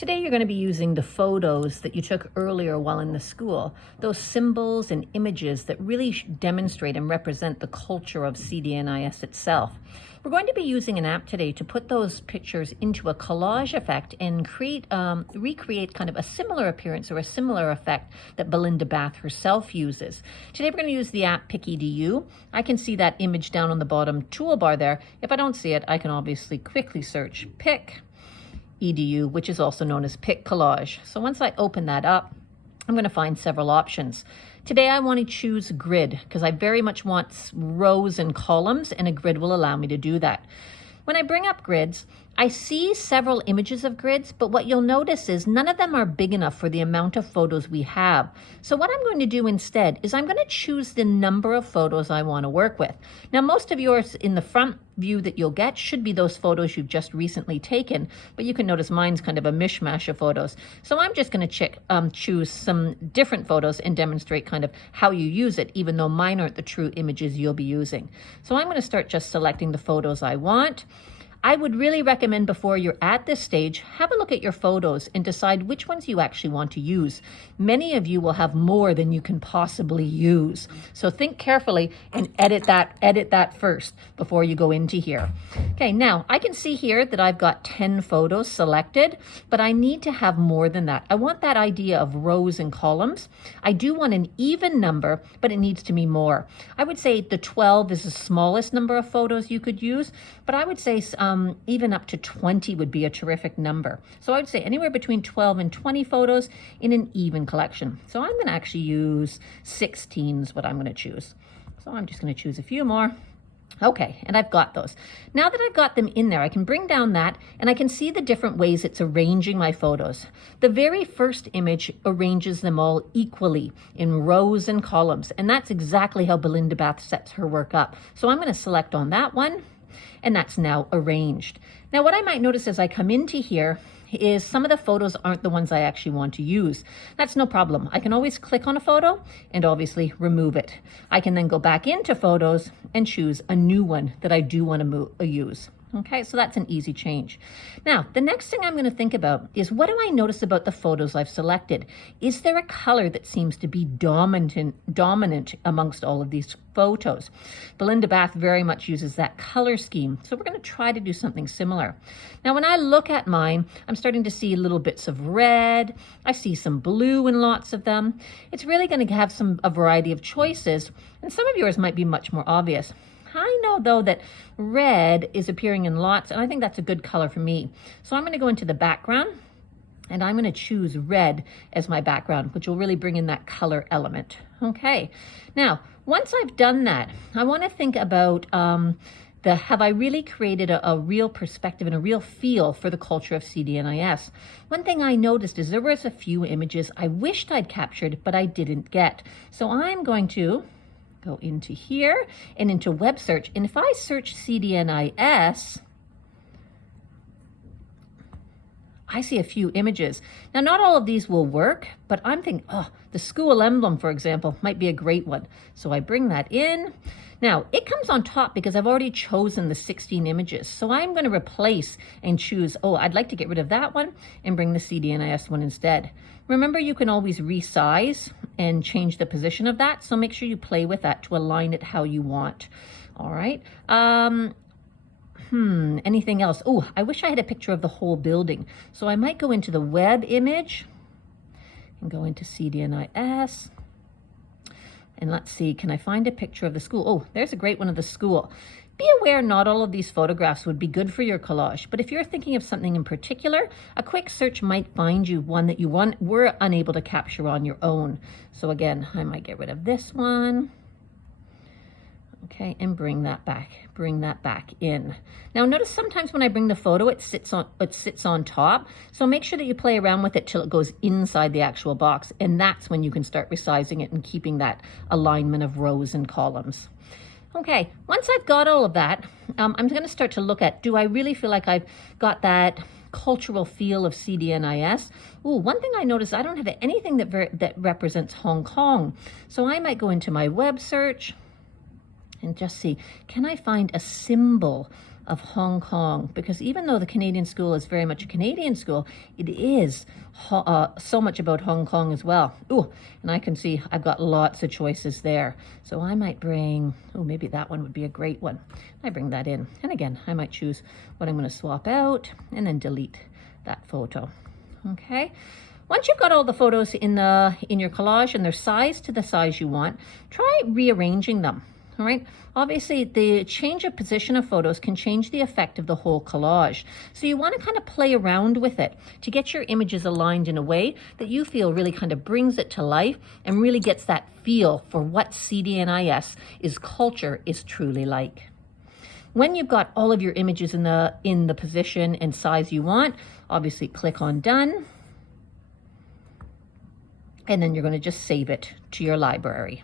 Today you're going to be using the photos that you took earlier while in the school, those symbols and images that really demonstrate and represent the culture of CDNIS itself. We're going to be using an app today to put those pictures into a collage effect and recreate kind of a similar appearance or a similar effect that Belinda Bath herself uses. Today we're going to use the app PicEDU. I can see that image down on the bottom toolbar there. If I don't see it, I can obviously quickly search PicEDU, which is also known as PicCollage. So once I open that up, I'm going to find several options. Today I want to choose grid because I very much want rows and columns, and a grid will allow me to do that. When I bring up grids, I see several images of grids, but what you'll notice is none of them are big enough for the amount of photos we have. So what I'm going to do instead is I'm going to choose the number of photos I want to work with. Now, most of yours in the front view that you'll get should be those photos you've just recently taken, but you can notice mine's kind of a mishmash of photos. So I'm just going to choose some different photos and demonstrate kind of how you use it, even though mine aren't the true images you'll be using. So I'm going to start just selecting the photos I want. I would really recommend before you're at this stage, have a look at your photos and decide which ones you actually want to use. Many of you will have more than you can possibly use. So think carefully and edit that first before you go into here. Okay, now I can see here that I've got 10 photos selected, but I need to have more than that. I want that idea of rows and columns. I do want an even number, but it needs to be more. I would say the 12 is the smallest number of photos you could use, but I would say even up to 20 would be a terrific number. So I would say anywhere between 12 and 20 photos in an even collection. So I'm going to actually use 16 is what I'm going to choose. So I'm just going to choose a few more. Okay, and I've got those. Now that I've got them in there, I can bring down that and I can see the different ways it's arranging my photos. The very first image arranges them all equally in rows and columns, and that's exactly how Belinda Bath sets her work up. So I'm going to select on that one, and that's now arranged. Now what I might notice as I come into here is some of the photos aren't the ones I actually want to use. That's no problem. I can always click on a photo and obviously remove it. I can then go back into photos and choose a new one that I do want to use. Okay, so that's an easy change. Now, the next thing I'm going to think about is, what do I notice about the photos I've selected? Is there a color that seems to be dominant amongst all of these photos? Belinda Bath very much uses that color scheme, so we're going to try to do something similar. Now, when I look at mine, I'm starting to see little bits of red. I see some blue in lots of them. It's really going to have a variety of choices, and some of yours might be much more obvious. I know, though, that red is appearing in lots, and I think that's a good color for me. So I'm going to go into the background, and I'm going to choose red as my background, which will really bring in that color element. Okay, now, once I've done that, I want to think about have I really created a real perspective and a real feel for the culture of CDNIS? One thing I noticed is there was a few images I wished I'd captured, but I didn't get. So I'm going to go into here and into web search. And if I search CDNIS, I see a few images. Now, not all of these will work, but I'm thinking, the school emblem, for example, might be a great one. So I bring that in. Now, it comes on top because I've already chosen the 16 images. So I'm going to replace and choose, I'd like to get rid of that one and bring the CDNIS one instead. Remember, you can always resize and change the position of that. So make sure you play with that to align it how you want. All right. Anything else? I wish I had a picture of the whole building. So I might go into the web image and go into CDNIS. And let's see, can I find a picture of the school? There's a great one of the school. Be aware not all of these photographs would be good for your collage, but if you're thinking of something in particular, a quick search might find you one that you were unable to capture on your own. So again, I might get rid of this one. Okay, and bring that back in. Now notice sometimes when I bring the photo, it sits on top. So make sure that you play around with it till it goes inside the actual box, and that's when you can start resizing it and keeping that alignment of rows and columns. Okay, once I've got all of that, I'm going to start to look at, do I really feel like I've got that cultural feel of CDNIS? One thing I noticed, I don't have anything that represents Hong Kong. So I might go into my web search and just see, can I find a symbol of Hong Kong, because even though the Canadian school is very much a Canadian school, it is so much about Hong Kong as well. Ooh, and I can see I've got lots of choices there. So I might bring, oh, maybe that one would be a great one. I bring that in. And again, I might choose what I'm going to swap out and then delete that photo. Okay. Once you've got all the photos in your collage and they're sized to the size you want, try rearranging them. All right. Obviously, the change of position of photos can change the effect of the whole collage. So you want to kind of play around with it to get your images aligned in a way that you feel really kind of brings it to life and really gets that feel for what CDNIS culture is truly like. When you've got all of your images in the position and size you want, obviously click on Done. And then you're going to just save it to your library.